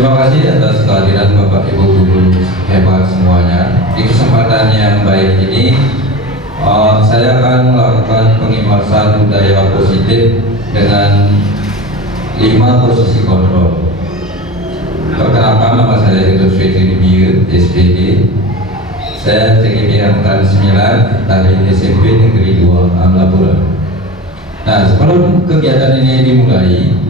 Terima kasih atas kehadiran Bapak Ibu guru hebat semuanya. Di kesempatan yang baik ini, saya akan melakukan pengimasan budaya positif dengan 5 posisi kontrol. Perkenalkan, nama saya Dr. Fredrik Biu, SPD. Saya TGP Angkatan 9 dari SMP Negeri 2 Amlapura. Nah, sebelum kegiatan ini dimulai,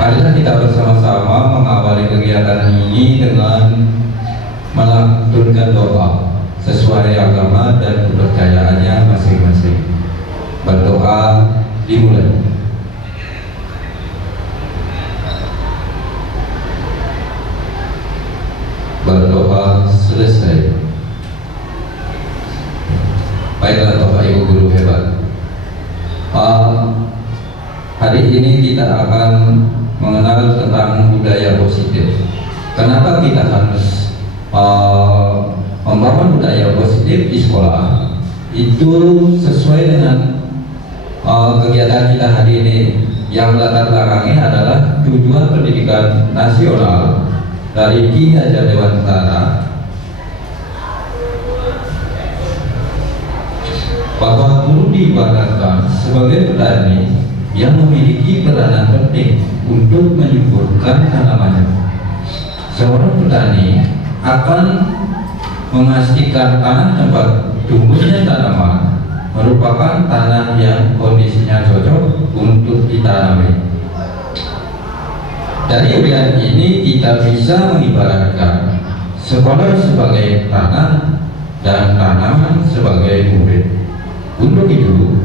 marilah kita bersama-sama mengawali kegiatan ini dengan melantunkan doa sesuai agama dan kepercayaannya masing-masing. Berdoa dimulai. Berdoa selesai. Baiklah Bapak Ibu guru hebat, hari ini kita akan mengenal tentang budaya positif. Kenapa kita harus membangun budaya positif di sekolah? Itu sesuai dengan kegiatan kita hari ini, yang melatar belakangi adalah tujuan pendidikan nasional dari Ki Hajar Dewantara, bahwa guru diibaratkan sebagai petani yang memiliki peranan penting untuk menyuburkan tanamannya. Seorang petani akan memastikan tanah tempat tumbuhnya tanaman merupakan tanah yang kondisinya cocok untuk ditanami. Dari urian ini kita bisa mengibaratkan sekolah sebagai tanah dan tanaman sebagai murid. Untuk itu,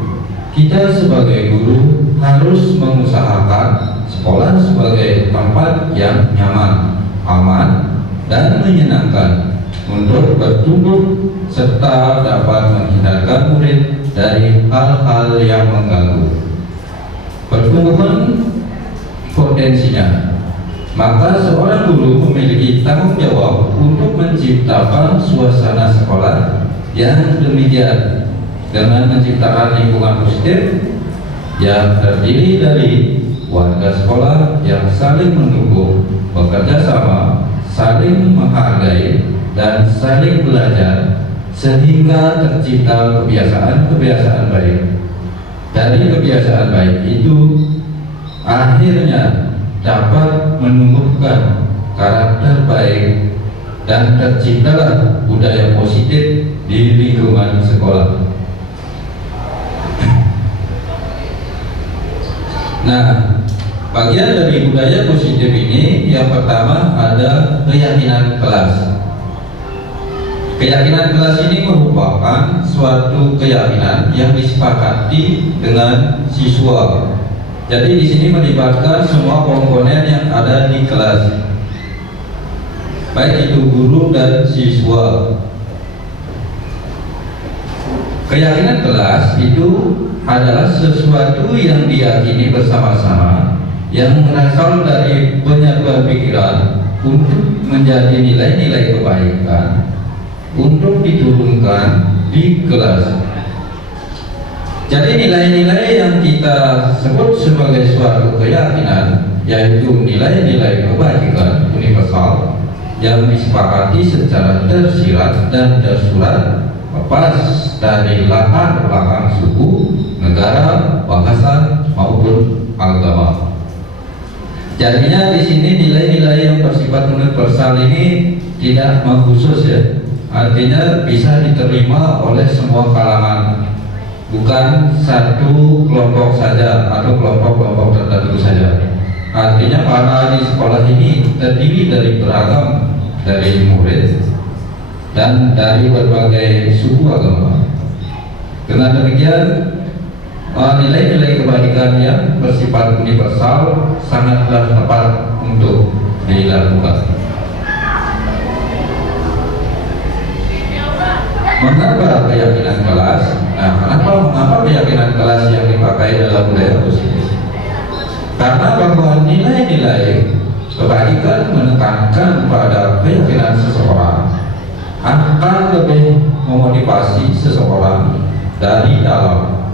kita sebagai guru harus mengusahakan sekolah sebagai tempat yang nyaman, aman, dan menyenangkan untuk bertumbuh serta dapat menghindarkan murid dari hal-hal yang mengganggu pertumbuhan potensinya. Maka seorang guru memiliki tanggung jawab untuk menciptakan suasana sekolah yang demikian dengan menciptakan lingkungan positif yang terdiri dari warga sekolah yang saling mendukung, bekerja sama, saling menghargai, dan saling belajar sehingga tercipta kebiasaan-kebiasaan baik. Dari kebiasaan baik itu akhirnya dapat menumbuhkan karakter baik dan terciptalah budaya positif di lingkungan sekolah. Nah, bagian dari budaya positif ini yang pertama ada keyakinan kelas. Keyakinan kelas ini merupakan suatu keyakinan yang disepakati dengan siswa. Jadi di sini melibatkan semua komponen yang ada di kelas, baik itu guru dan siswa. Keyakinan kelas itu adalah sesuatu yang diyakini bersama-sama, yang berasal dari penyatuan pikiran untuk menjadi nilai-nilai kebaikan untuk diturunkan di kelas. Jadi nilai-nilai yang kita sebut sebagai suatu keyakinan, yaitu nilai-nilai kebaikan universal yang disepakati secara tersirat dan tersurat, lepas dari latar belakang suku, negara, bahasa maupun agama. Jadinya di sini nilai-nilai yang bersifat universal ini tidak mengkhusus ya, artinya bisa diterima oleh semua kalangan, bukan satu kelompok saja atau kelompok-kelompok tertentu saja. Artinya karena di sekolah ini terdiri dari beragam dari murid dan dari berbagai suku agama. Dengan demikian, nilai-nilai kebaikan yang bersifat universal sangatlah tepat untuk dilakukan. Mengapa keyakinan kelas? Nah, mengapa keyakinan kelas yang dipakai dalam budaya positif? Karena bahwa nilai-nilai kebaikan menekankan pada keyakinan seseorang akan lebih memotivasi seseorang dari dalam.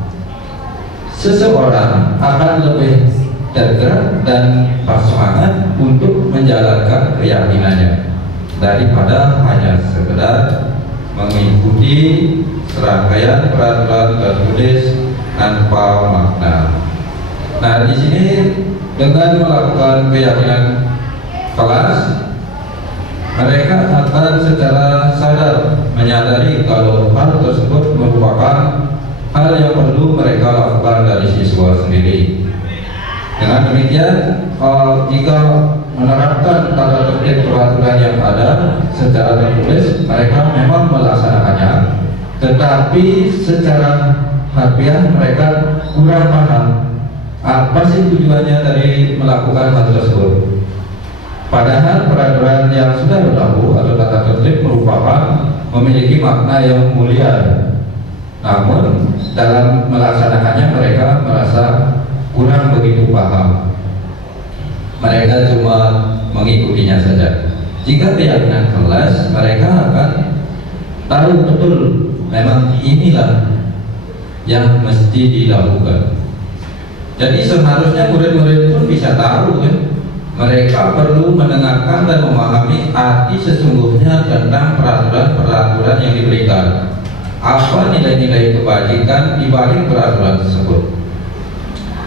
Seseorang akan lebih tergerak dan bersemangat untuk menjalankan keyakinannya daripada hanya sekedar mengikuti serangkaian peraturan tertulis tanpa makna. Nah, di sini dengan melakukan keyakinan kelas, mereka akan secara sadar menyadari kalau hal tersebut merupakan hal yang perlu mereka lakukan dari siswa sendiri. Dengan demikian, jika menerapkan tata tertib peraturan yang ada secara tertulis, mereka memang melaksanakannya, tetapi secara harfiah mereka kurang paham apa sih tujuannya dari melakukan hal tersebut. Padahal peraturan yang sudah berlaku atau tata tertib merupakan memiliki makna yang mulia. Namun dalam melaksanakannya mereka merasa kurang begitu paham. Mereka cuma mengikutinya saja. Jika keyakinan kelas, mereka akan tahu betul memang inilah yang mesti dilakukan. Jadi seharusnya murid-murid pun bisa tahu ya, mereka perlu mendengarkan dan memahami arti sesungguhnya tentang peraturan-peraturan yang diberikan. Apa nilai-nilai kebajikan di balik peraturan tersebut?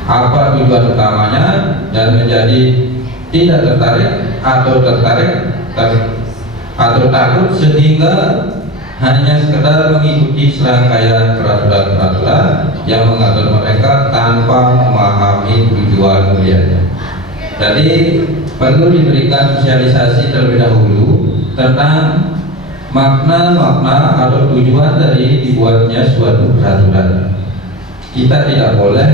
Apa tujuan utamanya, dan menjadi tidak tertarik atau takut sehingga hanya sekedar mengikuti serangkaian peraturan-peraturan yang mengatur mereka tanpa memahami tujuan mulianya. Jadi perlu diberikan sosialisasi terlebih dahulu tentang makna-makna atau tujuan dari dibuatnya suatu peraturan. Kita tidak boleh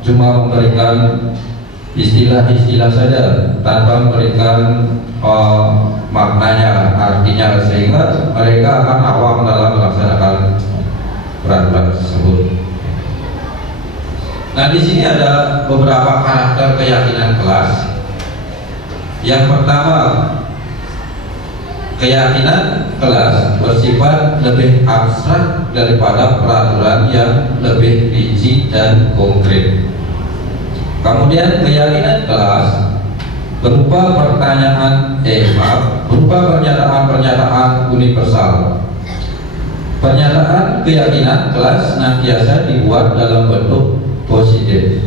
cuma memberikan istilah-istilah saja tanpa memberikan maknanya, artinya, sehingga mereka akan awam dalam melaksanakan peraturan tersebut. Nah, di sini ada beberapa karakter keyakinan kelas. Yang pertama, keyakinan kelas bersifat lebih abstrak daripada peraturan yang lebih rinci dan konkret. Kemudian keyakinan kelas berupa pernyataan universal. Pernyataan keyakinan kelas senantiasa dibuat dalam bentuk positif.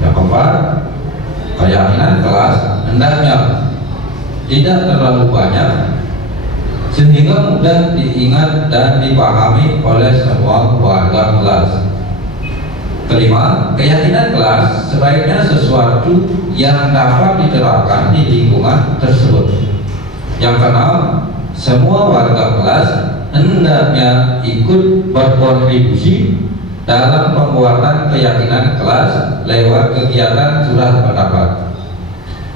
Yang keempat, keyakinan kelas hendaknya tidak terlalu banyak sehingga mudah diingat dan dipahami oleh semua warga kelas. Kelima, keyakinan kelas sebaiknya sesuatu yang dapat diterapkan di lingkungan tersebut. Yang keenam, semua warga kelas hendaknya ikut berkontribusi dalam pembuatan keyakinan kelas lewat kegiatan surah pendapat.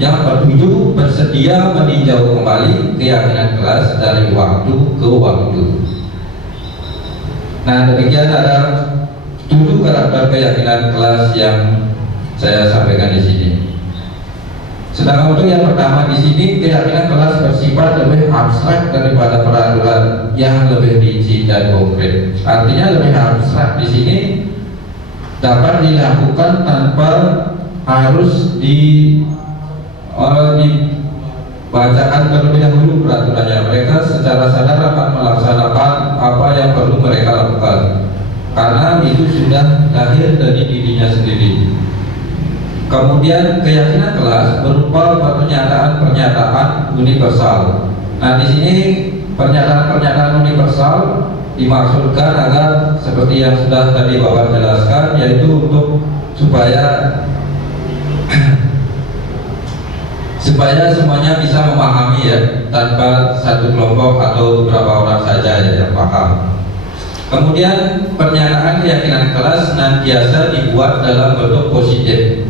Yang ketujuh, bersedia meninjau kembali keyakinan kelas dari waktu ke waktu. Nah, demikian ada 7 karakter keyakinan kelas yang saya sampaikan di sini. Sedangkan untuk yang pertama di sini, keyakinan kelas bersifat lebih abstrak daripada peraturan yang lebih rinci dan konkret. Artinya lebih abstrak di sini dapat dilakukan tanpa harus dibacakan terlebih dahulu peraturannya. Mereka secara sadar akan melaksanakan apa yang perlu mereka lakukan, karena itu sudah lahir dari dirinya sendiri. Kemudian keyakinan kelas berupa pernyataan-pernyataan universal. Nah, di sini pernyataan-pernyataan universal dimaksudkan agar seperti yang sudah tadi Bapak jelaskan, yaitu untuk supaya semuanya bisa memahami ya, tanpa satu kelompok atau beberapa orang saja yang paham. Kemudian pernyataan keyakinan kelas senantiasa dibuat dalam bentuk positif.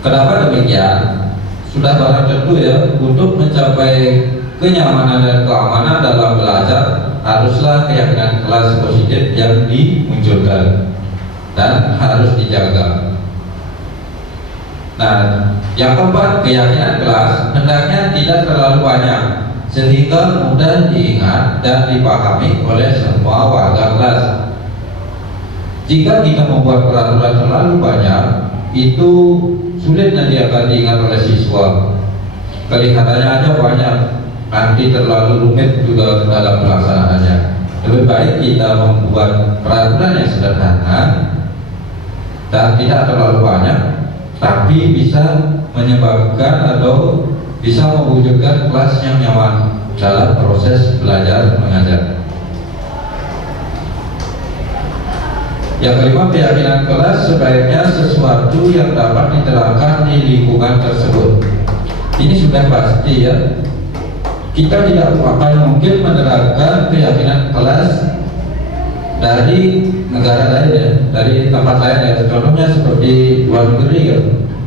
Kenapa demikian? Sudah barang tentu ya, untuk mencapai kenyamanan dan keamanan dalam belajar, haruslah keyakinan kelas positif yang dimunculkan dan harus dijaga. Nah, yang keempat, keyakinan kelas hendaknya tidak terlalu banyak sehingga mudah diingat dan dipahami oleh semua warga kelas. Jika kita membuat peraturan terlalu banyak, itu sulit nanti akan diingat oleh siswa. Kelihatannya aja banyak, nanti terlalu rumit juga dalam pelaksanaannya. Lebih baik kita membuat peraturan yang sederhana dan tidak terlalu banyak, tapi bisa menyebabkan atau bisa mewujudkan kelas yang nyaman dalam proses belajar mengajar. Yang kelima, keyakinan kelas sebaiknya sesuatu yang dapat diterapkan di lingkungan tersebut. Ini sudah pasti ya. Kita tidak akan mungkin menerapkan keyakinan kelas dari negara lain ya, dari tempat lain ya. Contohnya seperti luar negeri ya.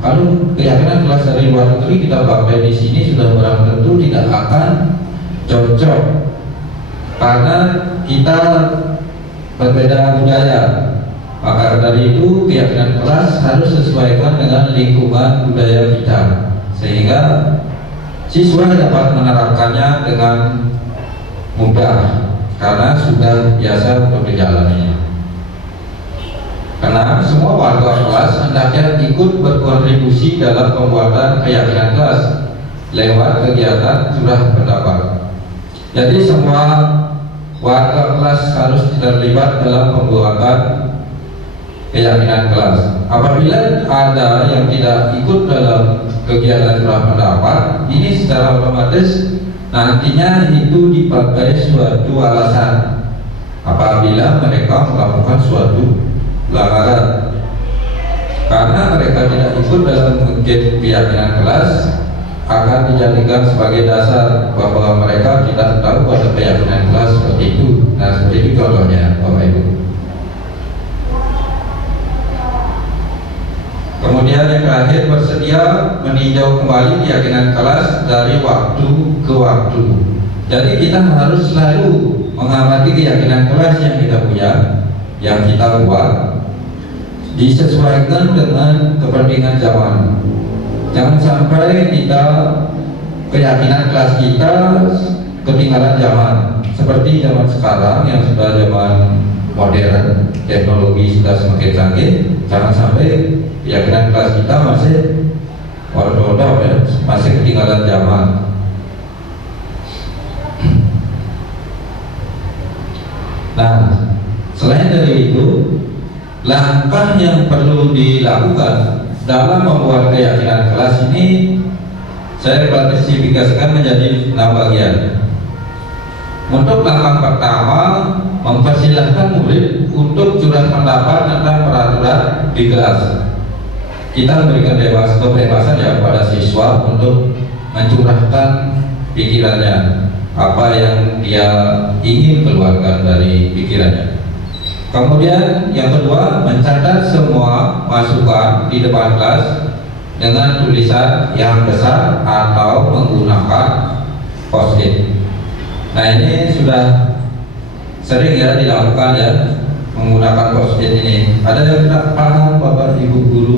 Kalau keyakinan kelas dari luar negeri kita pakai di sini sudah barang tentu tidak akan cocok, karena kita berbeda budaya. Maka dari itu keyakinan kelas harus sesuaikan dengan lingkungan budaya kita, sehingga siswa dapat menerapkannya dengan mudah karena sudah biasa untuk dijalaninya. Karena semua warga kelas hendaknya ikut berkontribusi dalam pembuatan keyakinan kelas lewat kegiatan curah pendapat. Jadi semua warga kelas harus terlibat dalam pembuatan keyakinan kelas. Apabila ada yang tidak ikut dalam kegiatan curah pendapat, ini secara otomatis nantinya itu dipakai suatu alasan apabila mereka melakukan suatu pelanggaran. Karena mereka tidak ikut dalam keyakinan kelas akan dijadikan sebagai dasar bahwa mereka tidak tahu pada keyakinan kelas seperti itu. Nah, seperti itu contohnya, Bapak Ibu. Kemudian yang terakhir, bersedia meninjau kembali keyakinan kelas dari waktu ke waktu. Jadi kita harus selalu mengamati keyakinan kelas yang kita punya, yang kita buat, disesuaikan dengan kepentingan zaman. Jangan sampai kita keyakinan kelas kita ketinggalan zaman, seperti zaman sekarang yang sudah zaman modern, teknologi sudah semakin canggih. Jangan sampai keyakinan kelas kita masih ortodok ya, masih ketinggalan zaman. Nah, selain dari itu, langkah yang perlu dilakukan dalam membuat keyakinan kelas ini saya klasifikasikan menjadi 6 bagian. Untuk langkah pertama, mempersilahkan murid untuk curah pendapat tentang peraturan di kelas. Kita memberikan kebebasan ya kepada siswa untuk mencurahkan pikirannya, apa yang dia ingin keluarkan dari pikirannya. Kemudian yang kedua, mencatat semua masukan di depan kelas dengan tulisan yang besar atau menggunakan post-it. Nah, ini sudah sering ya dilakukan ya, menggunakan post-it ini. Ada yang tidak paham Bapak Ibu guru?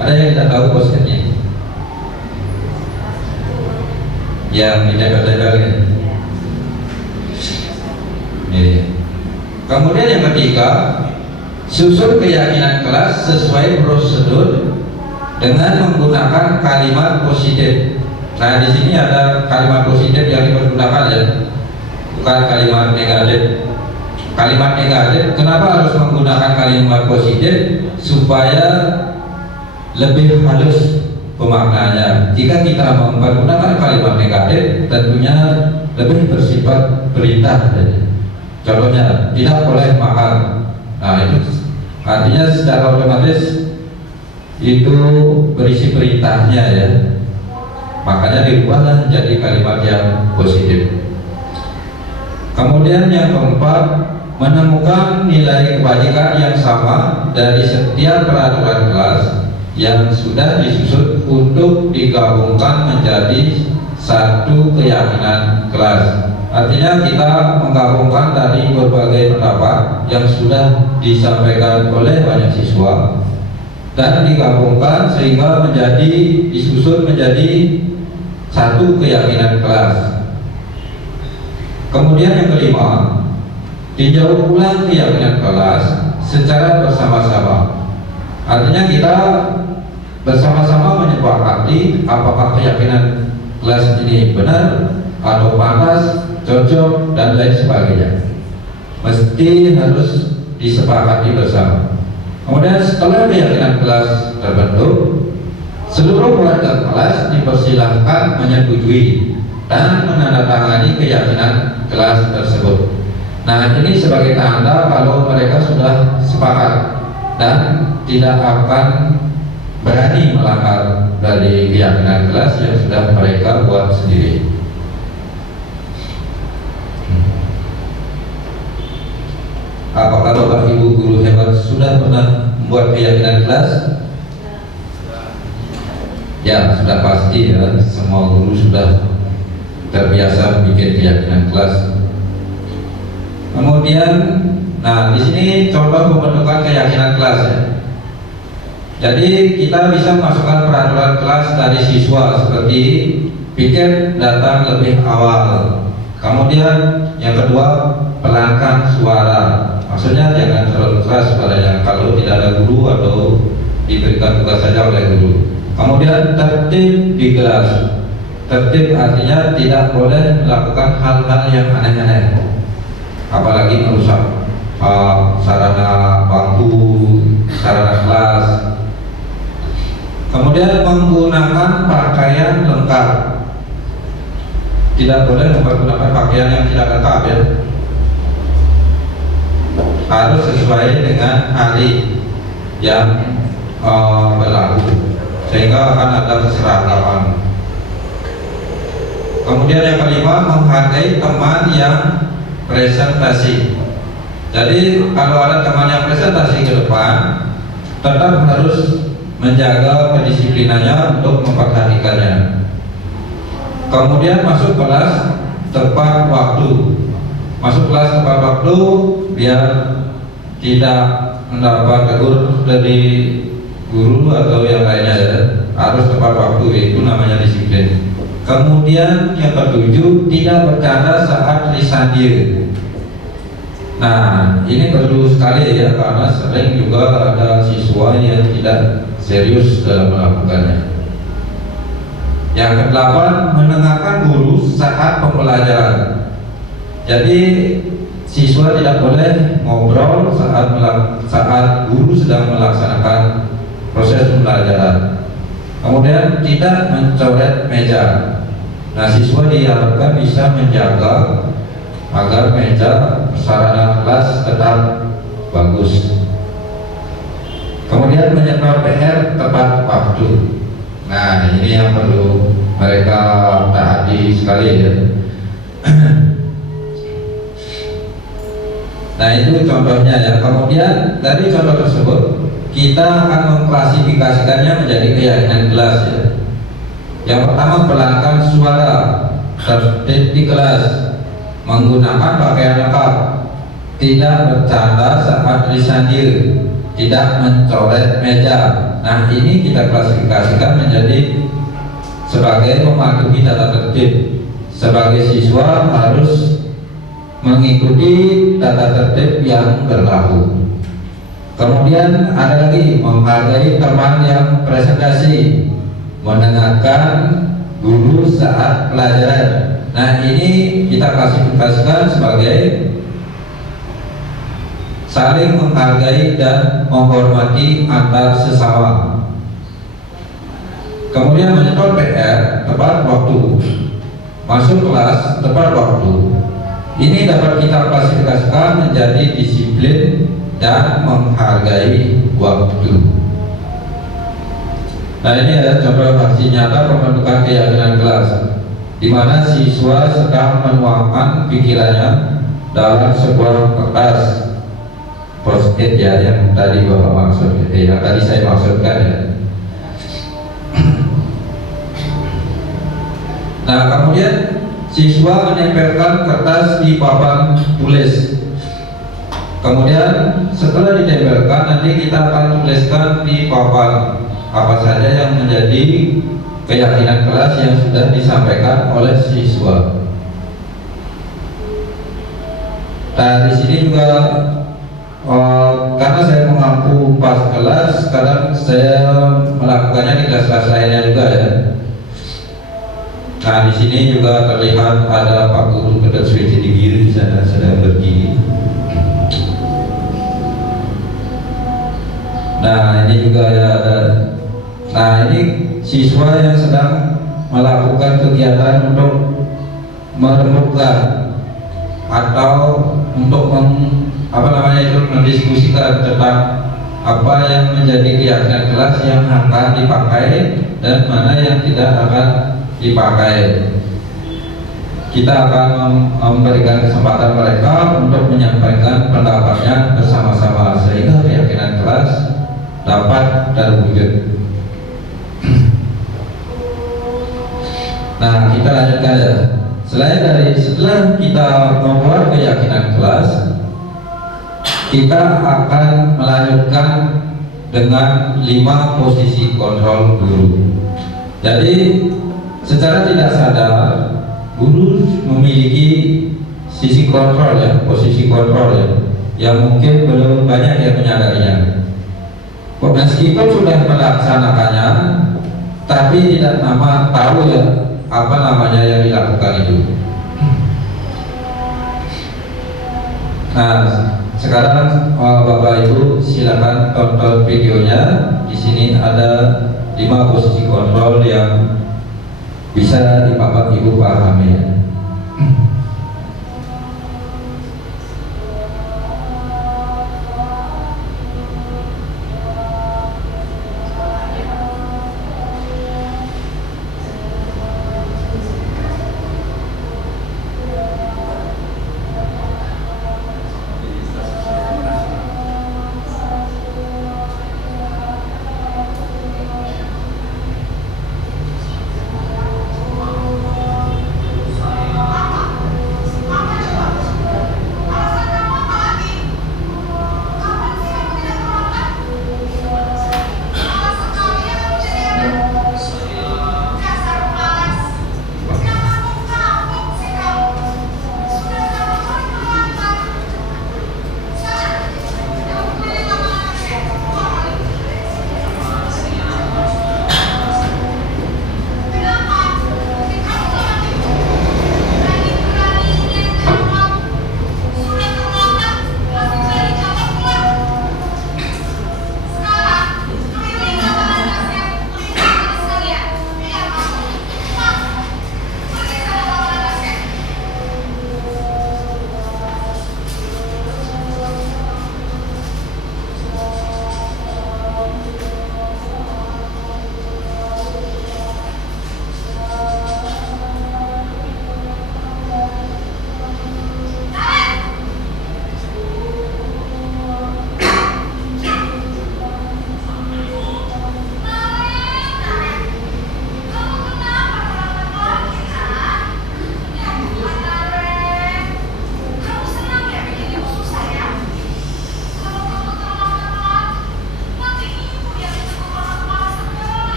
Ada yang tidak tahu post-it-nya? Yang ditempel-tempel ini. Kemudian yang ketiga, susun keyakinan kelas sesuai prosedur dengan menggunakan kalimat positif. Nah, di sini ada kalimat positif yang dipergunakan ya, bukan kalimat negatif. Kalimat negatif, kenapa harus menggunakan kalimat positif? Supaya lebih halus pemaknanya. Jika kita menggunakan kalimat negatif, tentunya lebih bersifat perintah. Contohnya, tidak boleh makan. Nah, itu artinya secara otomatis itu berisi perintahnya ya. Makanya dirubahlah menjadi kalimat yang positif. Kemudian yang keempat, menemukan nilai kebajikan yang sama dari setiap peraturan kelas yang sudah disusun untuk digabungkan menjadi satu keyakinan kelas. Artinya kita menggabungkan dari berbagai pendapat yang sudah disampaikan oleh banyak siswa dan digabungkan sehingga disusun menjadi satu keyakinan kelas. Kemudian yang kelima, tinjau ulang keyakinan kelas secara bersama-sama. Artinya kita bersama-sama menyepakati apakah keyakinan kelas ini benar atau pantas, cocok, dan lain sebagainya. Mesti harus disepakati bersama. Kemudian setelah keyakinan kelas terbentuk, seluruh warga kelas dipersilahkan menyetujui dan menandatangani keyakinan kelas tersebut. Nah, ini sebagai tanda kalau mereka sudah sepakat dan tidak akan berani melanggar dari keyakinan kelas yang sudah mereka buat sendiri. Apakah Bapak Ibu guru hebat sudah pernah membuat keyakinan kelas? Ya, sudah pasti ya, semua guru sudah terbiasa bikin keyakinan kelas. Kemudian, nah di sini contoh pembentukan keyakinan kelas ya. Jadi kita bisa masukkan peraturan kelas dari siswa seperti piket datang lebih awal. Kemudian yang kedua, pelankan suara. Maksudnya jangan terlalu keras padanya kalau tidak ada guru atau diberikan tugas saja oleh guru. Kemudian tertib di kelas. Tertib artinya tidak boleh melakukan hal-hal yang aneh-aneh, apalagi merusak sarana bangku, sarana kelas. Kemudian menggunakan pakaian lengkap. Tidak boleh menggunakan pakaian yang tidak lengkap ya. Harus sesuai dengan hari yang berlaku, sehingga akan ada keseragaman. Kemudian yang kelima, menghargai teman yang presentasi. Jadi kalau ada teman yang presentasi ke depan, tetap harus menjaga kedisiplinannya untuk memperhatikannya. Kemudian masuk kelas tepat waktu. Masuk kelas tepat waktu biar tidak mendapat tegur dari guru atau yang lainnya ya. Harus tepat waktu, itu namanya disiplin. Kemudian yang ketujuh, tidak bercanda saat disandir. Nah, ini perlu sekali ya, karena sering juga ada siswa yang tidak serius dalam melakukannya. Yang kedelapan, mendengarkan guru saat pembelajaran. Jadi siswa tidak boleh ngobrol saat guru sedang melaksanakan proses pembelajaran. Kemudian tidak mencoret meja. Nah, siswa diharapkan bisa menjaga agar meja sarana kelas tetap bagus. Kemudian menyetor PR tepat waktu. Nah, ini yang perlu mereka taati sekali ya. Nah, itu contohnya ya. Kemudian dari contoh tersebut kita akan mengklasifikasikannya menjadi keyakinan kelas ya. Yang pertama, pelankan suara, tertib di kelas, menggunakan pakaian lengkap, tidak bercanda saat disandir, tidak mencoret meja. Nah, ini kita klasifikasikan menjadi sebagai mematuhi tata tertib. Sebagai siswa harus mengikuti tata tertib yang berlaku. Kemudian ada lagi, menghargai teman yang presentasi, mendengarkan guru saat pelajaran. Nah, ini kita klasifikasikan sebagai saling menghargai dan menghormati antar sesama. Kemudian menyetor PR tepat waktu, masuk kelas tepat waktu. Ini dapat kita klasifikasikan menjadi disiplin dan menghargai waktu. Nah, ini ada contoh aksi nyata pembentukan keyakinan kelas, di mana siswa sedang menuangkan pikirannya dalam sebuah kertas post-it ya, yang tadi Bapak maksud, yang tadi saya maksudkan ya. Nah, kemudian siswa menempelkan kertas di papan tulis. Kemudian setelah ditempelkan, nanti kita akan tuliskan di papan apa saja yang menjadi keyakinan kelas yang sudah disampaikan oleh siswa. Nah, di sini juga karena saya mengampu pas kelas, kadang saya melakukannya di kelas-kelas lainnya juga ya. Nah, di sini juga terlihat ada Pak Guru Kedok Suci di kiri di sana sedang berdiri. Nah, ini juga ya ada. Nah, ini siswa yang sedang melakukan kegiatan untuk menemukan atau untuk mendiskusikan tentang apa yang menjadi keyakinan kelas yang akan dipakai dan mana yang tidak akan dipakai. Kita akan memberikan kesempatan mereka untuk menyampaikan pendapatnya bersama-sama sehingga keyakinan kelas dapat terwujud. Nah, kita lanjutkan ya. Setelah kita membuat keyakinan kelas, kita akan melanjutkan dengan 5 posisi kontrol guru. Jadi secara tidak sadar guru memiliki sisi kontrol ya, posisi kontrol ya, yang mungkin belum banyak yang menyadarinya. Meskipun sudah melaksanakannya, tapi tidak tahu ya apa namanya yang dilakukan itu. Nah, sekarang Bapak Ibu silakan tonton videonya. Di sini ada 5 posisi kontrol yang bisa Bapak Ibu pahami ya.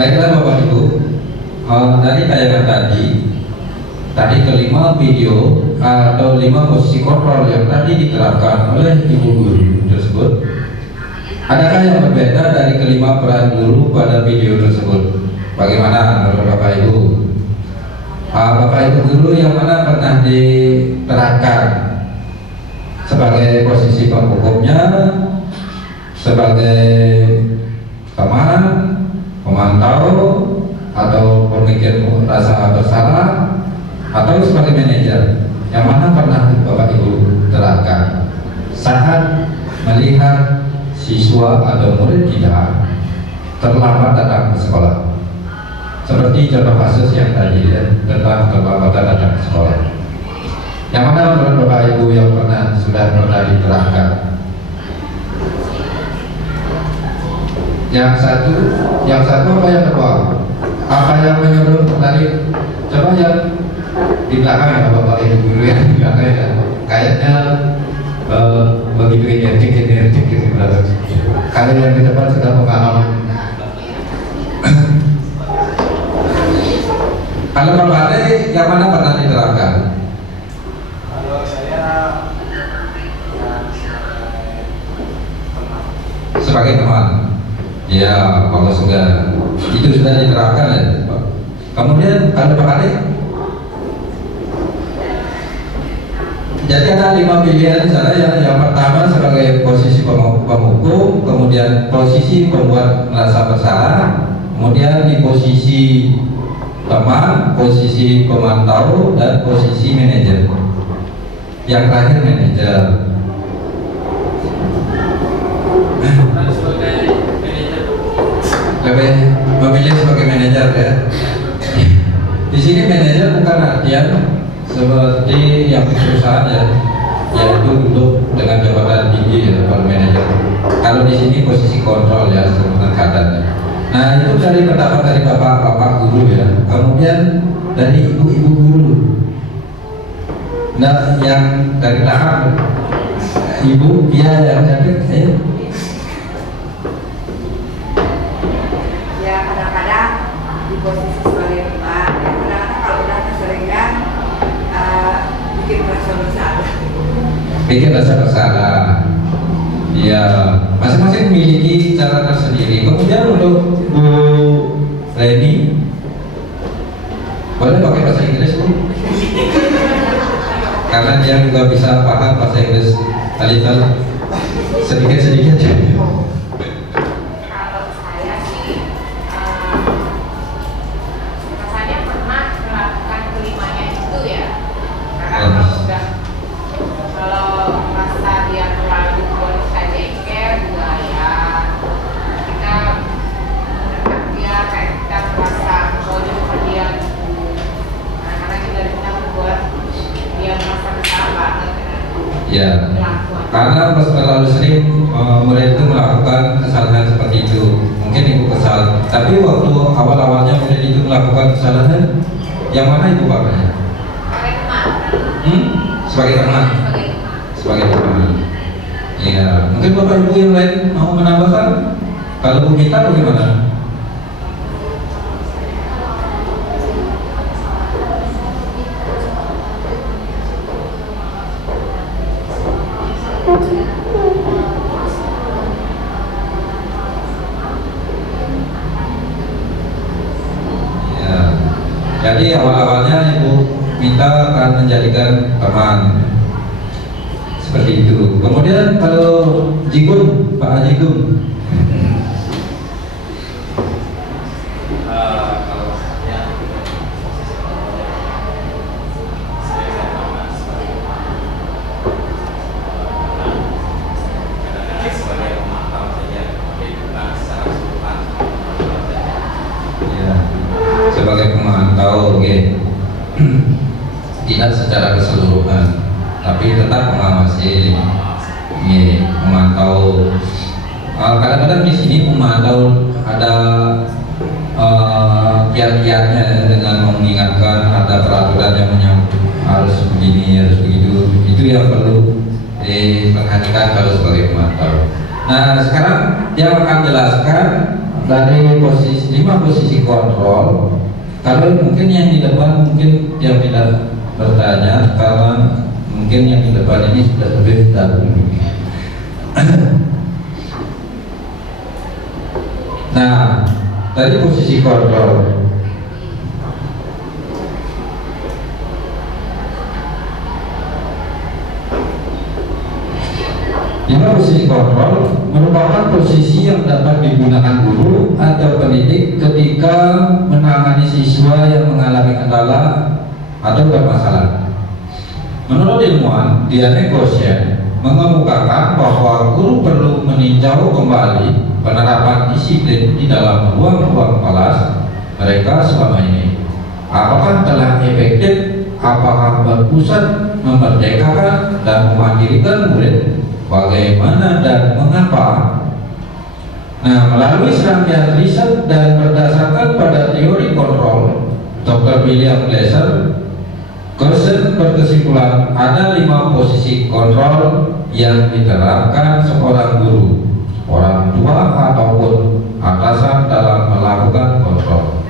Baiklah Bapak Ibu, dari tayangan tadi kelima video atau 5 posisi kontrol yang tadi diterapkan oleh ibu guru tersebut, adakah yang berbeda dari kelima peran guru pada video tersebut? Bagaimana menurut Bapak Ibu? Bapak Ibu guru yang mana pernah diterapkan sebagai posisi penghukumnya, sebagai teman, pemantau, atau pemikir rasa bersalah, atau sebagai manajer? Yang mana pernah Bapak Ibu terapkan saat melihat siswa atau murid kita terlambat datang ke sekolah? Seperti contoh kasus yang tadi ya, tentang keterlambatan datang ke sekolah. Yang mana menurut Bapak Ibu yang sudah pernah diterapkan? Yang satu apa yang kedua? Apa yang menyuruh tadi? Coba yang di belakang ya Bapak Ibu guru yang di belakang ya, kayaknya begitu energetik di belakang. Kalau yang di depan sudah pengalaman. Kalau Bapak Ade yang mana pernah diterapkan? Kalau saya Sebagai teman. Ya, bagus juga. Itu sudah diterapkan ya, Pak. Kemudian kalau Pak Ade, jadi ada 5 pilihan di sana. Yang pertama sebagai posisi penghukum, kemudian posisi pembuat merasa bersalah, kemudian di posisi teman, posisi pemantau, dan posisi manajer. Yang terakhir manajer. Lebih memilih sebagai manajer ya. Di sini manajer bukan artian seperti yang di perusahaan ya, yaitu duduk dengan jabatan tinggi ya, kalau manajer. Kalau di sini posisi kontrol ya, sebutan katanya. Nah itu dari pendapat dari bapak-bapak guru ya. Kemudian dari ibu-ibu guru. Nah yang dari belakang, ibu dia yang cantik, ya kadang-kadang di posisi sebagai teman, ya kadang-kadang kalau udah keseringan bikin rasa bersalah. bikin rasa bersalah. Ya, masing-masing memiliki cara tersendiri. Kemudian untuk Bu Reni, boleh pakai bahasa Inggris Bu? Karena dia juga bisa paham bahasa Inggris sedikit-sedikit. Kalau saya sih rasanya pernah melakukan kelimanya itu ya, karena kalau merasa dia terlalu buat kita jengkel juga ya kita mendekat dia, kayak kita merasa bodoh sama dia gitu. Nah, karena juga kita membuat dia merasa bersalah banget dengan Ya, kelakuan. karena terlalu sering murid itu melakukan kesalahan seperti itu. Mungkin ibu kesal, tapi waktu awal-awalnya murid itu melakukan kesalahan, yang mana ibu bapaknya? Sebagai teman. Sebagai teman. Sebagai teman. Sebagai teman. Ya, mungkin bapak ibu yang lain mau menambahkan. Kalau Bu Mita bagaimana? Ya, jadi awal-awalnya ibu minta akan menjadikan teman seperti itu. Kemudian kalau Jigun, Pak Jigun, kalau saya sebagai pemantau saja, tapi bukan secara keseluruhan. ya, sebagai pemantau, oke. Tidak secara keseluruhan, tapi tetap mengawasi, memantau. Kadang-kadang di sini memantau ada kiat-kiatnya dengan mengingatkan ada peraturan yang harus begini, harus begitu. Itu yang perlu diperhatikan kalau sebagai pemantau. Nah sekarang dia akan jelaskan dari posisi 5 posisi kontrol. Kalau mungkin yang di depan mungkin yang tidak bertanya karena mungkin yang di depan ini sudah lebih dahulu. Nah, tadi posisi kontrol. Lima posisi kontrol merupakan posisi yang dapat digunakan guru atau pendidik ketika menangani siswa yang mengalami kendala atau bermasalah. Menurut ilmuwan Diane Goshen mengemukakan bahwa guru perlu meninjau kembali penerapan disiplin di dalam ruang-ruang kelas mereka selama ini. Apakah telah efektif? Apakah berpusat memerdekakan dan memandirikan murid? Bagaimana dan mengapa? Nah, melalui serangkaian riset dan berdasarkan pada teori kontrol, Dr. William Glasser berkesimpulan ada 5 posisi kontrol yang diterapkan seorang guru, orang tua ataupun atasan dalam melakukan kontrol.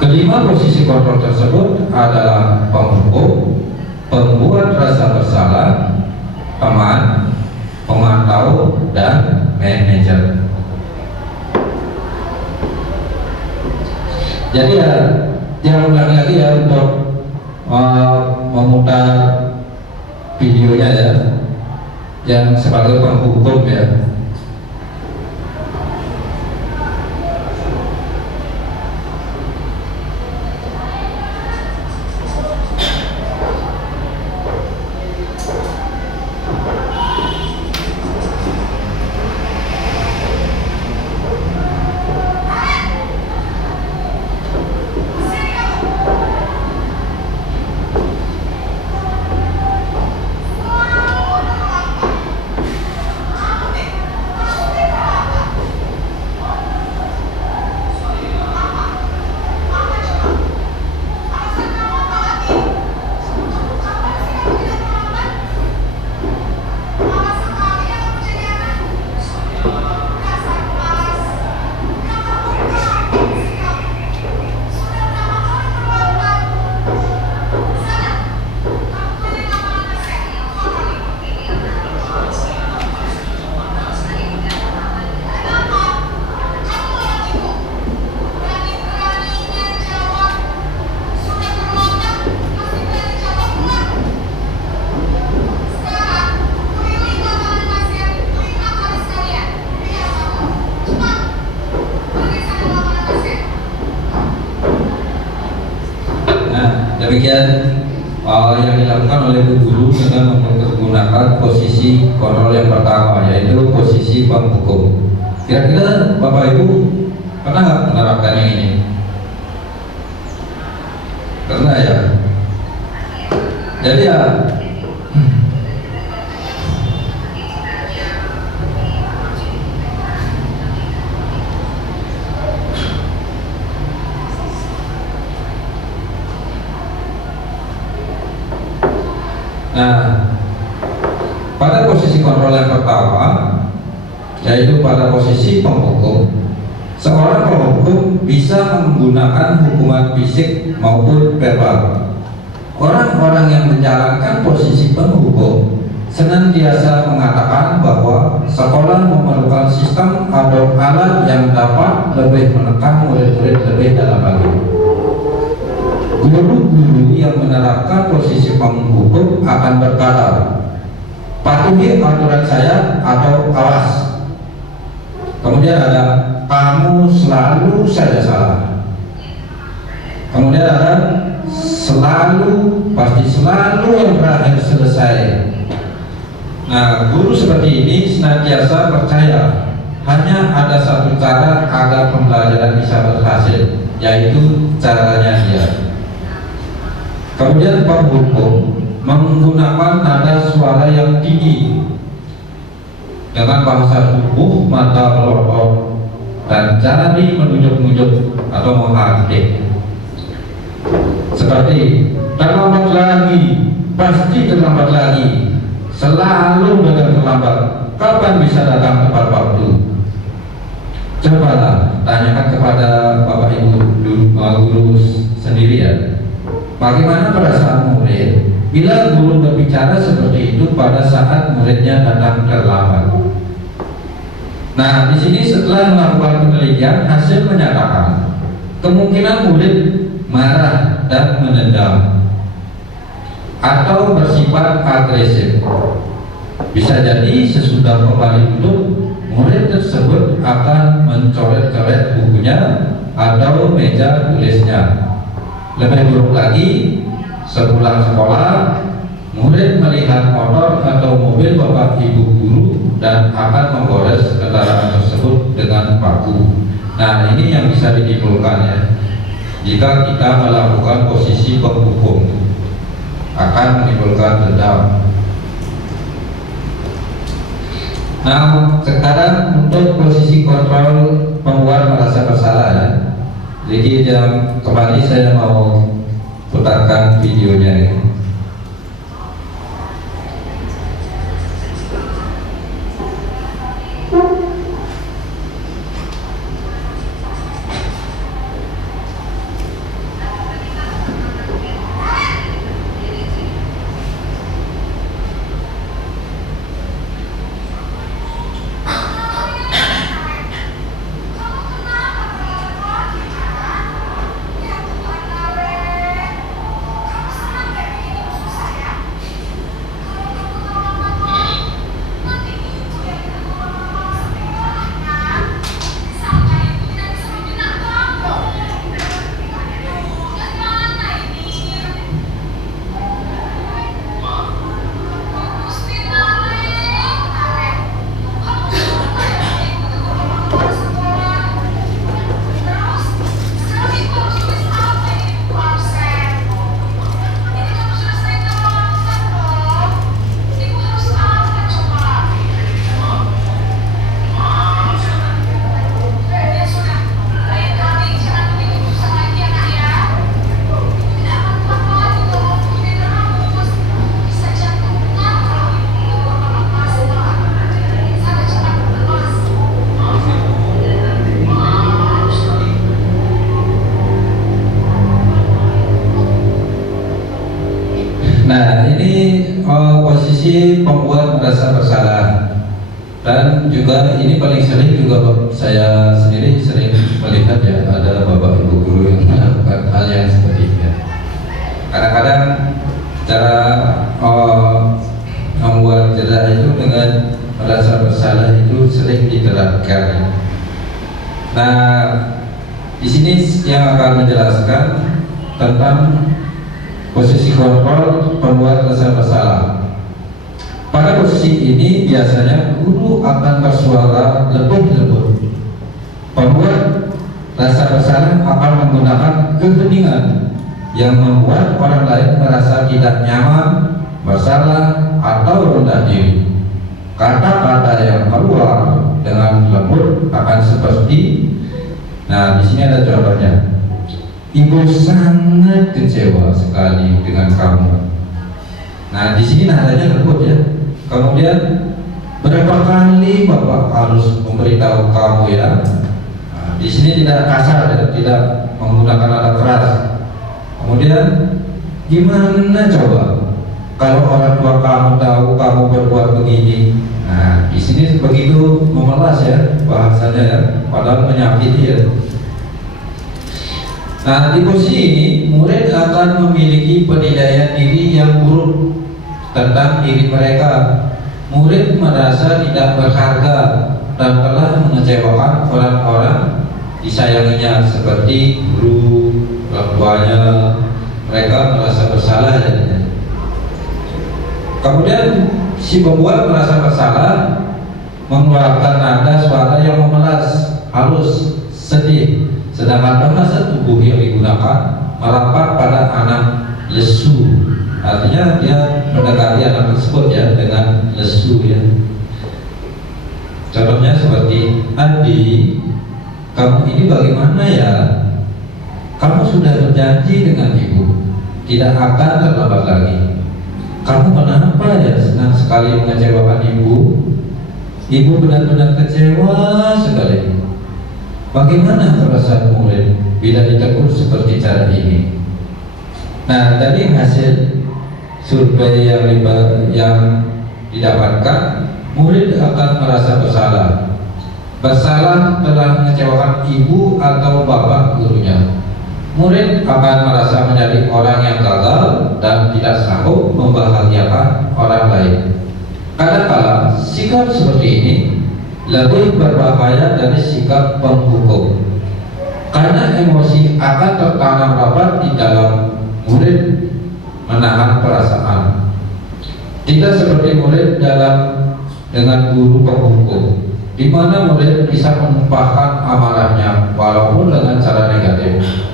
Kelima posisi kontrol tersebut adalah penghukum, pembuat rasa bersalah, teman, pemantau, dan manajer. Jadi ya, jangan ulangi lagi ya untuk memutar videonya ya, yang sebagai penghukum ya. Demikian yang dilakukan oleh Bu Guru dengan menggunakan posisi kontrol yang pertama, yaitu posisi penghukum. Kira-kira Bapak Ibu pernah nggak menerapkan yang ini? Pernah ya? Jadi ya, nah, pada posisi kontrol yang pertama, yaitu pada posisi penghukum, seorang penghukum bisa menggunakan hukuman fisik maupun verbal. Orang-orang yang menjalankan posisi penghukum senantiasa mengatakan bahwa sekolah memerlukan sistem atau alat yang dapat lebih menekan murid-murid lebih dalam lagi. Guru-guru yang menerapkan posisi penghukum akan berkata, patuhi aturan saya atau awas. Kemudian ada, kamu selalu saja salah. Kemudian ada, selalu, pasti selalu yang berakhir selesai. Nah, guru seperti ini senantiasa percaya hanya ada satu cara agar pembelajaran bisa berhasil, yaitu caranya dia. Kemudian penghukum menggunakan nada suara yang tinggi dengan bahasa tubuh, mata melotot, dan jari menunjuk-nunjuk atau menghardik. Seperti, terlambat lagi, pasti terlambat lagi, selalu dengan terlambat, kapan bisa datang tepat waktu. Cobalah tanyakan kepada Bapak Ibu guru sendiri ya. Bagaimana perasaan murid bila guru berbicara seperti itu pada saat muridnya datang terlambat? Nah, di sini setelah melakukan penelitian, hasil menyatakan kemungkinan murid marah dan menendam atau bersifat agresif. Bisa jadi sesudah kembali duduk, murid tersebut akan mencoret-coret bukunya atau meja tulisnya. Lebih buruk lagi, sepulang sekolah, murid melihat motor atau mobil bapak ibu guru dan akan menggores kendaraan tersebut dengan paku. Nah, ini yang bisa ditimbulkan ya. Jika kita melakukan posisi penghukum, akan menimbulkan dendam. Nah, sekarang untuk posisi kontrol membuat merasa bersalah ya. Jadi kembali saya mau putarkan videonya ya. Nah, ini posisi pembuat merasa bersalah, dan juga ini paling sering juga saya sendiri sering melihat ya, ada bapak ibu guru yang melakukan hal yang seperti ini. Kadang-kadang cara membuat jeda itu dengan merasa bersalah itu sering diterapkan. Nah, di sini yang akan menjelaskan tentang posisi kontrol pembuat rasa bersalah. Pada posisi ini biasanya guru akan bersuara lebih lembut. Pembuat rasa bersalah akan menggunakan keheningan yang membuat orang lain merasa tidak nyaman, bersalah, atau rendah diri. Kata-kata yang keluar dengan lembut akan seperti, nah di sini ada contohnya. Ibu sangat kecewa sekali dengan kamu. Nah, di sini nadanya lembut ya. Kemudian berapa kali Bapak harus memberitahu kamu ya. Nah, di sini tidak kasar ya, tidak menggunakan nada keras. Kemudian gimana coba kalau orang tua kamu tahu kamu berbuat begini? Nah, di sini begitu memelas ya bahasanya ya, padahal menyakiti ya. Nah, di posisi ini murid akan memiliki penilaian diri yang buruk tentang diri mereka. Murid merasa tidak berharga dan telah mengecewakan orang-orang disayanginya seperti guru, orang tuanya. Mereka merasa bersalah jadinya. Kemudian si pembuat merasa bersalah mengeluarkan nada suara yang memelas, halus, sedih. Sedangkan bahasa tubuh yang digunakan merapat pada anak lesu. Artinya dia mendekati anak tersebut ya dengan lesu ya. Contohnya seperti, Adi, kamu ini bagaimana ya? Kamu sudah berjanji dengan ibu tidak akan terlambat lagi. Kamu kenapa ya senang sekali mengecewakan ibu? Ibu benar-benar kecewa sekali. Bagaimana perasaan murid bila ditegur seperti cara ini? Nah, dari hasil survei yang didapatkan, murid akan merasa bersalah. Bersalah telah mengecewakan ibu atau bapak gurunya. Murid akan merasa menjadi orang yang gagal dan tidak sanggup membahagiakan orang lain. Kadang-kala sikap seperti ini lebih berbahaya dari sikap penghukum, karena emosi akan tertanam rapat di dalam murid menahan perasaan. Tidak seperti murid dengan guru penghukum, di mana murid bisa menumpahkan amarahnya walaupun dengan cara negatif.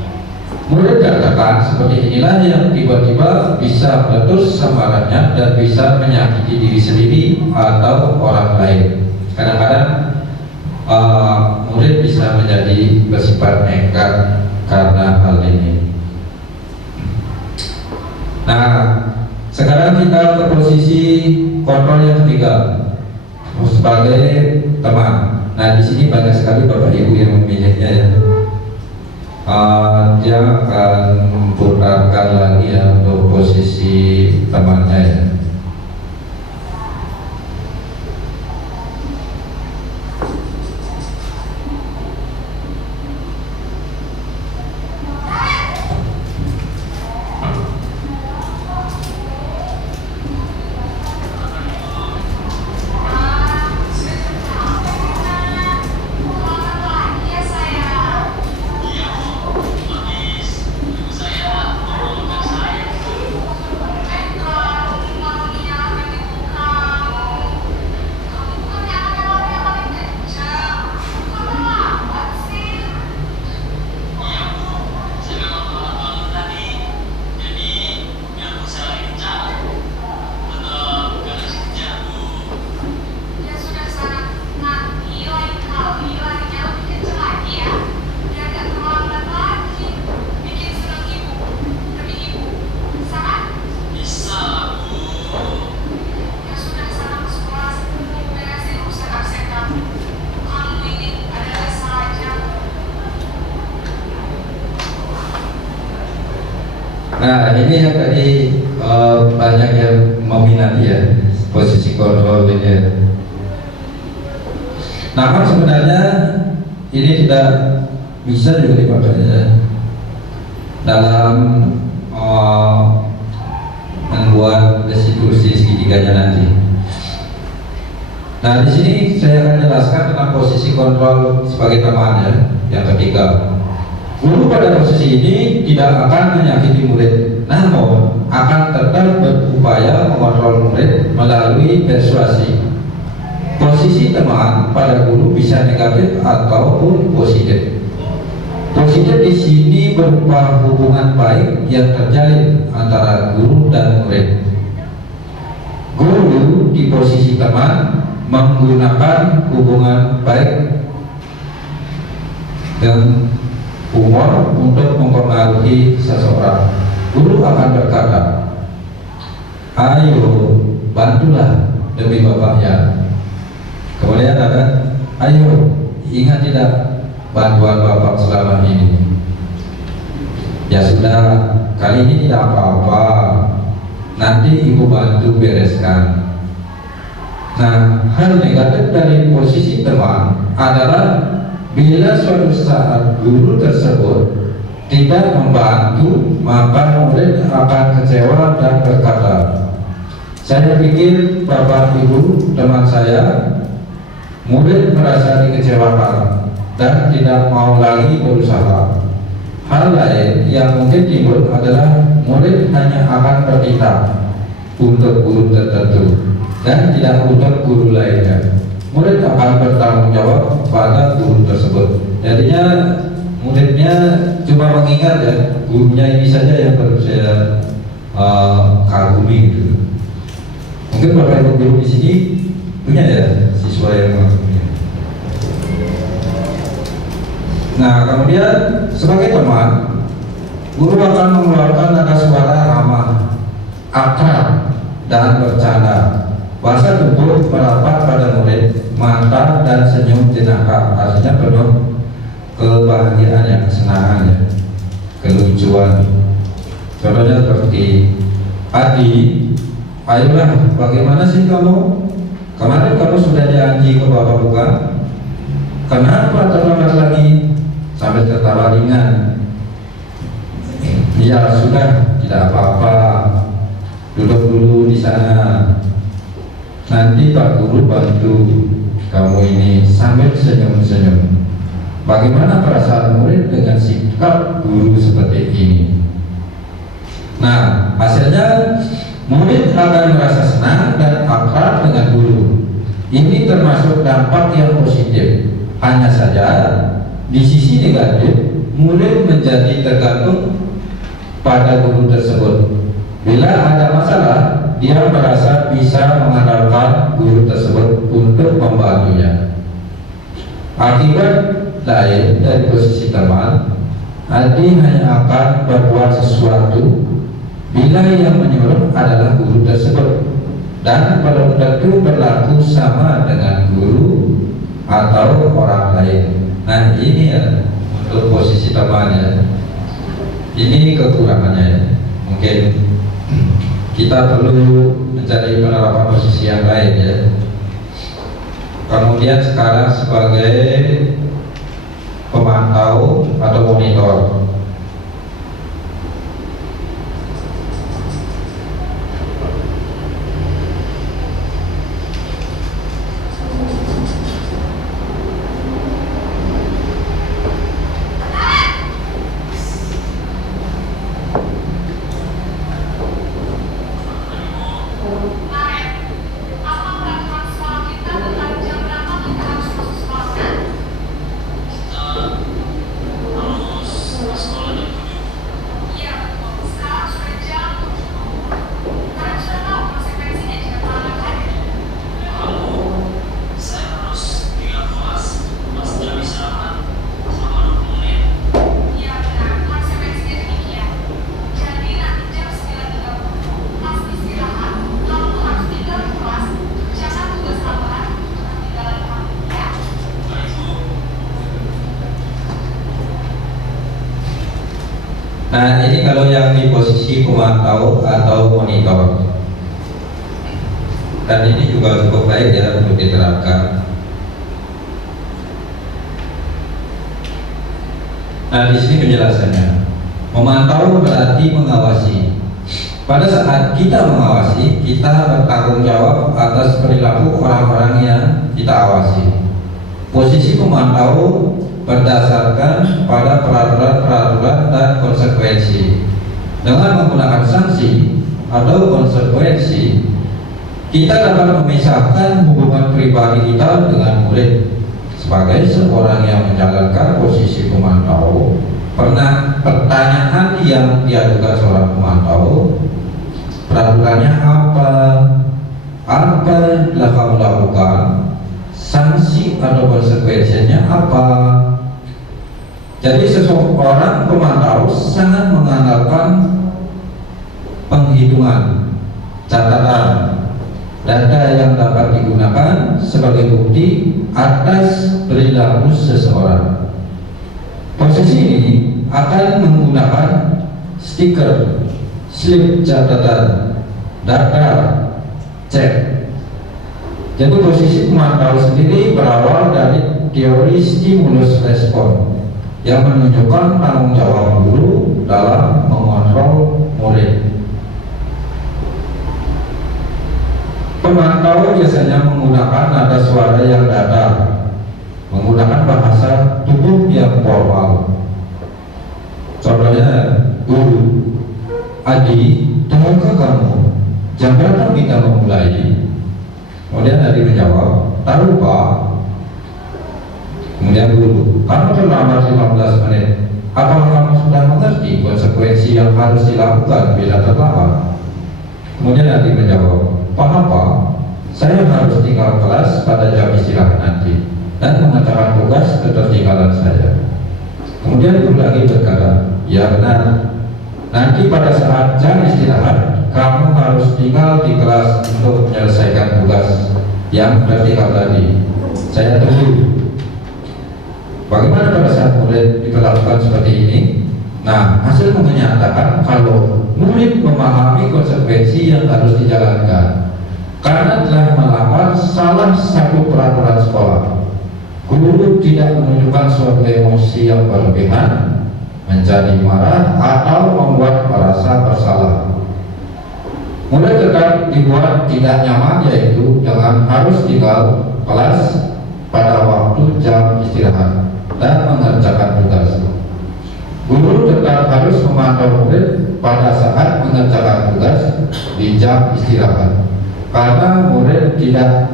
Murid tertekan seperti inilah yang tiba-tiba bisa meletus amarahnya dan bisa menyakiti diri sendiri atau orang lain. Kadang-kadang murid bisa menjadi bersifat nekat karena hal ini. Nah, sekarang kita ke posisi kontrol yang ketiga sebagai teman. Nah, di sini banyak sekali bapak ibu yang memilihnya ya. Dia akan putarkan lagi ya untuk posisi temannya ya. Nah, ini yang tadi banyak yang meminati ya posisi kontrol ini ya. Namun sebenarnya ini tidak bisa juga dipakai ya, dalam membuat restitusi segitiganya nanti. Nah, di sini saya akan jelaskan tentang posisi kontrol sebagai teman ya, yang ketiga. Guru pada posisi ini tidak akan menyakiti murid, namun akan tetap berupaya mengontrol murid melalui persuasi. Posisi teman pada guru bisa negatif ataupun positif. Positif di sini berupa hubungan baik yang terjalin antara guru dan murid. Guru di posisi teman menggunakan hubungan baik dan humor untuk mempengaruhi seseorang. Guru akan berkata, ayo bantulah demi bapaknya. Kemudian ada, ayo ingat tidak bantuan bapak selama ini. Ya sudah, kali ini tidak apa-apa, nanti ibu bantu bereskan. Nah, hal negatif dari posisi teman adalah bila suatu saat guru tersebut tidak membantu, maka murid akan kecewa dan berkata, saya pikir bapak ibu teman saya. Murid merasa dikecewakan dan tidak mau lagi berusaha. Hal lain yang mungkin timbul adalah murid hanya akan berpindah untuk guru tertentu dan tidak untuk guru lainnya. Murid akan bertanggung jawab pada guru tersebut. Jadinya muridnya cuma mengingat ya, gurunya ini saja yang perlu saya kagumi gitu. Mungkin bapak ibu guru di sini punya ya siswa yang melakukannya. Nah, kemudian sebagai teman, guru akan mengeluarkan nada suara ramah, akrab, dan bercanda. Bahasa tubuh merapat pada murid, mata dan senyum jenaka, artinya penuh kebahagiaan ya, kesenangan ya, kelucuan. Contohnya seperti, Adi, ayolah, bagaimana sih kamu? Kemarin kamu sudah janji ke Bapak bukan? Kenapa terlambat lagi? Sambil tertawa ringan. Ya sudah, tidak apa-apa. Duduk dulu di sana. Nanti Pak Guru bantu kamu ini, sambil senyum-senyum. Bagaimana perasaan murid dengan sikap guru seperti ini? Nah, hasilnya murid akan merasa senang dan akrab dengan guru. Ini termasuk dampak yang positif. Hanya saja di sisi negatif, murid menjadi tergantung pada guru tersebut. Bila ada masalah, dia merasa bisa mengandalkan guru tersebut untuk membantunya. Akibat lain dari posisi teman, Adi hanya akan berbuat sesuatu bila yang menyuruh adalah guru tersebut, dan belum tentu berlaku sama dengan guru atau orang lain. Nah ini ya untuk posisi temannya, ini kekurangannya ya. Mungkin kita perlu mencari penerapan posisi yang lain ya. Kemudian sekarang sebagai pemantau atau monitor. Nah ini kalau yang di posisi pemantau atau monitor, dan ini juga cukup baik ya untuk diterapkan. Nah di sini penjelasannya, memantau berarti mengawasi. Pada saat kita mengawasi, kita bertanggung jawab atas perilaku orang-orang yang kita awasi. Posisi pemantau berdasarkan pada peraturan-peraturan dan konsekuensi. Dengan menggunakan sanksi atau konsekuensi, kita dapat memisahkan hubungan pribadi kita dengan murid. Sebagai seorang yang menjalankan posisi pemantau, pernah pertanyaan yang diajukan seorang pemantau, peraturannya apa? Apa yang telah kamu lakukan? Sanksi atau konsekuensinya apa? Jadi seseorang pemantau sangat mengandalkan penghitungan, catatan, data yang dapat digunakan sebagai bukti atas perilaku seseorang. Posisi ini akan menggunakan stiker, slip catatan, data, cek. Jadi posisi pemantau sendiri berawal dari teori stimulus respon yang menunjukkan tanggung jawab guru dalam mengontrol murid. Pemantau biasanya menggunakan nada suara yang datar, menggunakan bahasa tubuh yang formal. Contohnya, Guru, Adi, tahukah kamu jam berapa kita memulai? Kemudian Adi menjawab, tahu Pak. Kemudian Guru, kamu terlambat 15 menit. Apakah kamu sudah mengerti konsekuensi yang harus dilakukan bila terlambat? Kemudian Adi menjawab, paham Pak, saya harus tinggal kelas pada jam istirahat nanti dan mengerjakan tugas ketertinggalan saya. Kemudian Guru lagi berkata, ya benar, nanti pada saat jam istirahat kamu harus tinggal di kelas untuk menyelesaikan tugas yang tertinggal tadi. Saya tunggu. Bagaimana pada saat murid diperlakukan seperti ini? Nah, hasil menyatakan kalau murid memahami konsekuensi yang harus dijalankan karena telah melanggar salah satu peraturan sekolah. Guru tidak menunjukkan suatu emosi yang berlebihan, menjadi marah atau membuat merasa bersalah. Murid tetap dibuat tidak nyaman, yaitu dengan harus tinggal kelas pada waktu jam istirahat dan mengerjakan tugas. Guru tetap harus memantau murid pada saat mengerjakan tugas di jam istirahat, karena murid tidak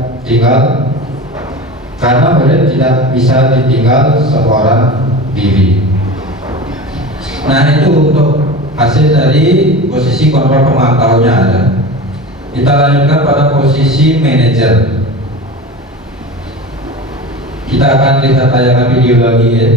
bisa ditinggal seorang diri. Nah, itu untuk hasil dari posisi kontrol pemantaunya ada. Kita lanjutkan pada posisi manajer. Kita akan lihat tayangan video lagi ya.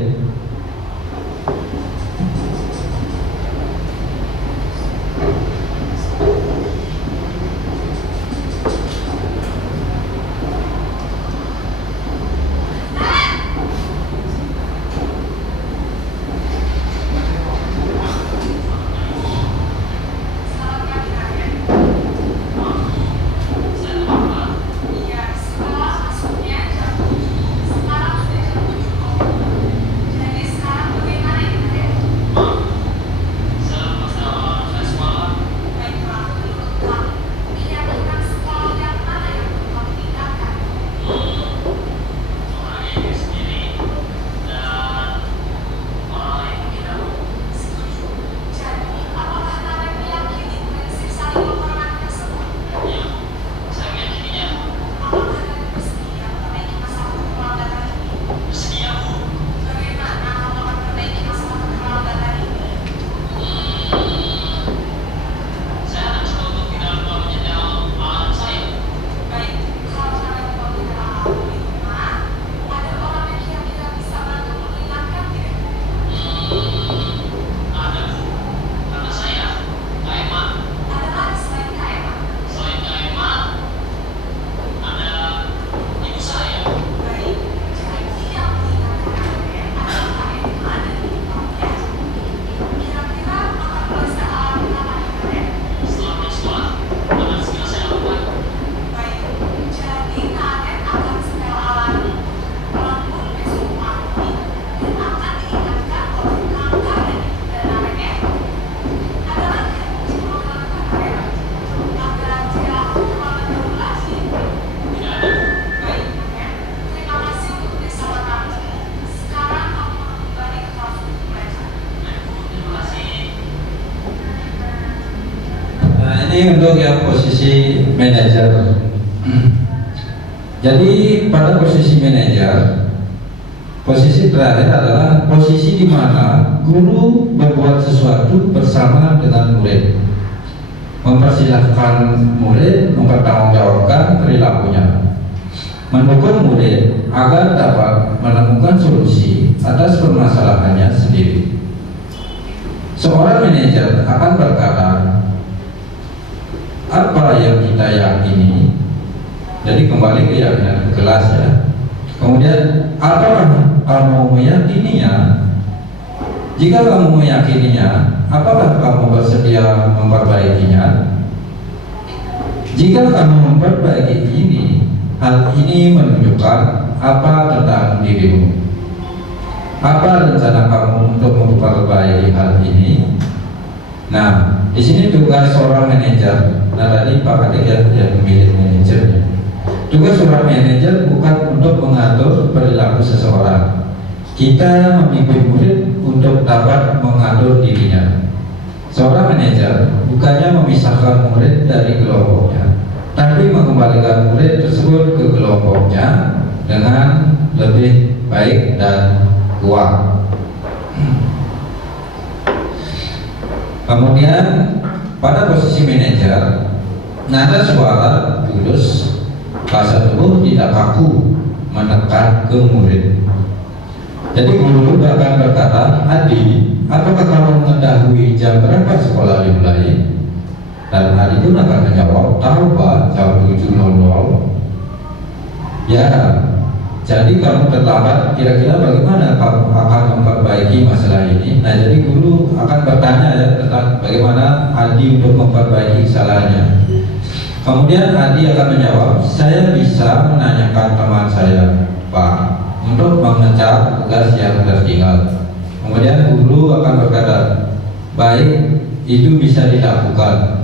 Ini untuk yang posisi manajer. Jadi pada posisi manajer, posisi terakhir adalah posisi di mana guru berbuat sesuatu bersama dengan murid, mempersilahkan murid mempertanggungjawabkan perilakunya, mendukung murid agar dapat menemukan solusi atas permasalahannya sendiri. Seorang manajer akan berkata, apa yang kita yakini, jadi kembali ke keyakinan kelas ya. Kemudian apakah kamu meyakininya? Jika kamu meyakininya, apakah kamu bersedia memperbaikinya? Jika kamu memperbaiki ini, hal ini menunjukkan apa tentang dirimu? Apa rencana kamu untuk memperbaiki hal ini? Nah, di sini tugas seorang manajer. Nah, tadi Pak Kadek yang memilih manajernya. Tugas seorang manajer bukan untuk mengatur perilaku seseorang. Kita memimpin murid untuk dapat mengatur dirinya. Seorang manajer bukannya memisahkan murid dari kelompoknya, tapi mengembalikan murid tersebut ke kelompoknya dengan lebih baik dan kuat. Kemudian pada posisi manajer, nada suara tulus, bahasa tubuh tidak kaku menekan ke murid. Jadi guru akan berkata, Adi, apakah kamu mengetahui jam berapa sekolah dimulai? Dan Adi pun akan menjawab, tahu Pak, jam 7.00. Ya, Jadi kamu terlambat, kira-kira bagaimana kamu akan memperbaiki masalah ini? Nah, jadi guru akan bertanya ya tentang bagaimana Adi untuk memperbaiki kesalahannya. Kemudian Adi akan menjawab, saya bisa menanyakan teman saya, Pak, untuk mengecek tugas yang tertinggal. Kemudian guru akan berkata, baik, itu bisa dilakukan.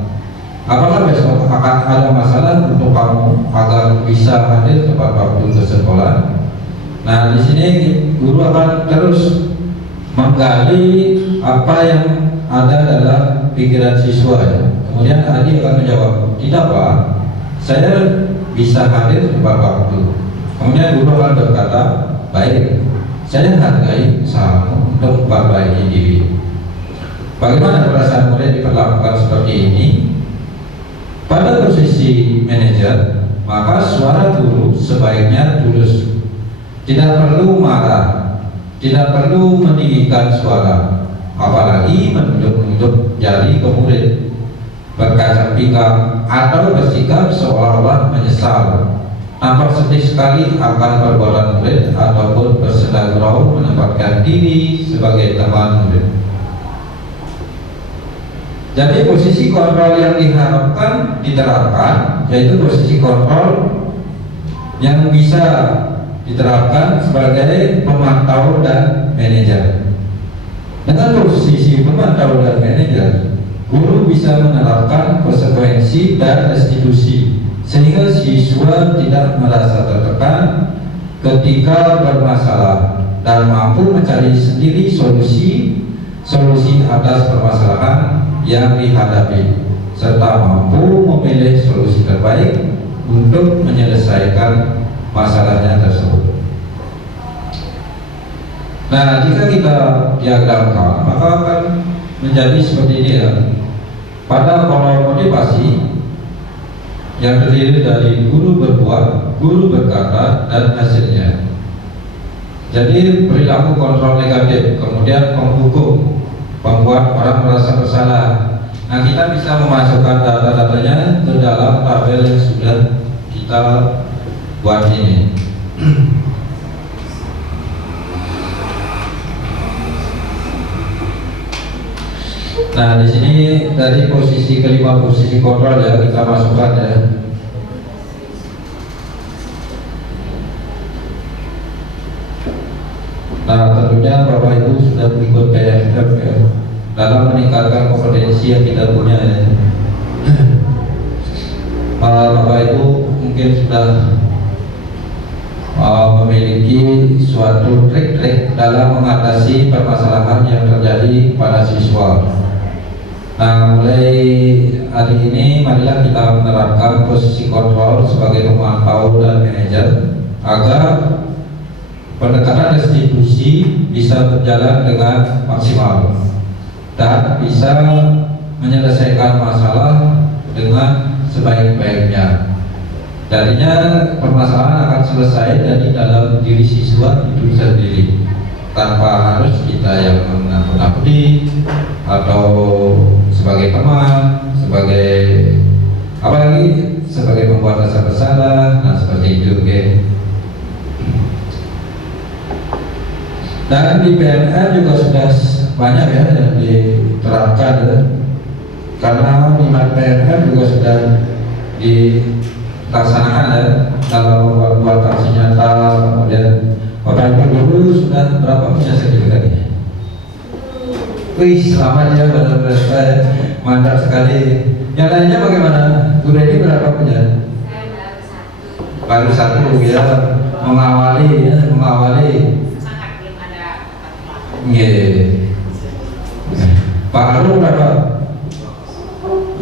Apakah besok akan ada masalah untuk kamu agar bisa hadir tepat waktu ke sekolah? Nah, di sini guru akan terus menggali apa yang ada dalam pikiran siswa ya. Kemudian Adi akan menjawab, tidak Pak, saya bisa hadir tepat waktu. Kemudian guru akan berkata, baik, saya hargai usahamu untuk memperbaiki diri. Bagaimana perasaan murid diperlakukan seperti ini? Pada posisi manajer, maka suara guru sebaiknya tulus. Tidak perlu marah, tidak perlu meninggikan suara, apalagi menunjuk-nunjuk jari ke murid, berkaca pinggang atau bersikap seolah-olah menyesal. Nampak sedih sekali akan perbuatan murid ataupun bersedang gurau menempatkan diri sebagai teman murid. Jadi posisi kontrol yang diharapkan diterapkan, yaitu posisi kontrol yang bisa diterapkan sebagai pemantau dan manajer. Dengan posisi pemantau dan manajer, guru bisa menerapkan konsekuensi dan restitusi sehingga siswa tidak merasa tertekan ketika bermasalah dan mampu mencari sendiri solusi atas permasalahan yang dihadapi serta mampu memilih solusi terbaik untuk menyelesaikan masalahnya tersebut. Nah, jika kita diagramkan, maka akan menjadi seperti ini ya. Pada pola motivasi yang terdiri dari guru berbuat, guru berkata, dan hasilnya. Jadi perilaku kontrol negatif, kemudian penghukum, membuat orang merasa bersalah. Nah, kita bisa memasukkan data-datanya ke dalam tabel yang sudah kita buat ini. Nah, di sini dari posisi kelima, posisi kontrol ya, kita masukkan ya. Nah, tentunya Bapak Ibu sudah berikut PFF ya, dalam meningkatkan kompetensi yang kita punya ya. Bapak Ibu mungkin sudah memiliki suatu trik-trik dalam mengatasi permasalahan yang terjadi pada siswa. Nah, mulai hari ini marilah kita menerapkan posisi kontrol sebagai pemantau dan manajer agar pendekatan restitusi bisa berjalan dengan maksimal dan bisa menyelesaikan masalah dengan sebaik-baiknya. Darinya permasalahan akan selesai dari dalam diri siswa itu sendiri, tanpa harus kita yang menakut-nakuti atau sebagai teman, sebagai apalagi sebagai pembuat rasa bersalah. Nah, seperti itu, oke. Dan di PNR juga sudah banyak ya yang diterapkan ya. Karena minat PNR juga sudah dilaksanakan ya dalam membuat aksi nyata. Kemudian Bapak Ibu dulu sudah berapa punya sertifikat ya? Wih, selamat ya, benar-benar mantap sekali. Yang lainnya bagaimana? Bu Reni berapa punya? Saya baru satu. baru satu. Ya, mengawali ya, mengawali. Semangat, belum ada Iya. Pak Arul berapa?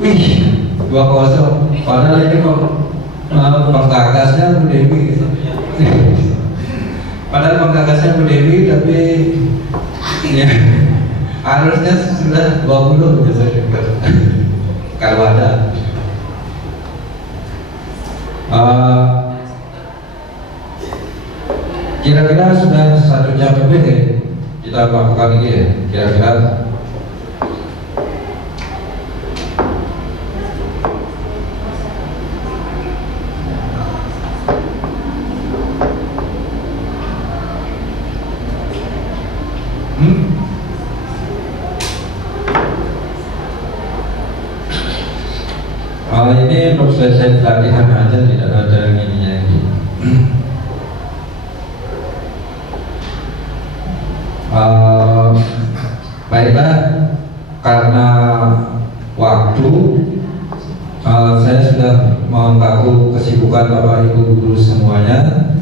Wih, 2-0. Padahal ini kok penggagasnya Bu Dewi. Padahal penggagasnya Bu Dewi, tapi ya, harusnya sudah 20 gitu. Kalau ada. Kira-kira sudah 1 jam lebih ya kita melakukan ini ya, kira-kira. Ini untuk selesai pelatihan aja, tidak ada ininya lagi. Baiklah, karena waktu saya sudah mengganggu kesibukan Bapak Ibu guru semuanya,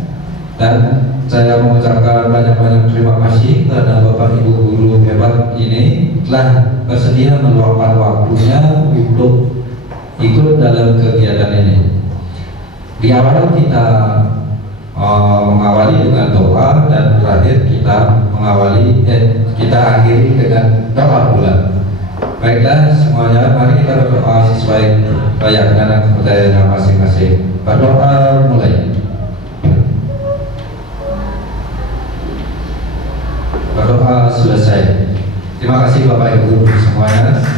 dan saya mengucapkan banyak-banyak terima kasih karena Bapak Ibu guru hebat ini telah bersedia meluangkan waktunya untuk ikut dalam kegiatan ini. Di awal kita mengawali dengan doa, dan terakhir kita akhiri dengan doa pula. Baiklah semuanya, mari kita berdoa sesuai keyakinan dan kepercayaannya masing-masing. Berdoa mulai. Berdoa selesai. Terima kasih Bapak Ibu semuanya. Terima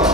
kasih.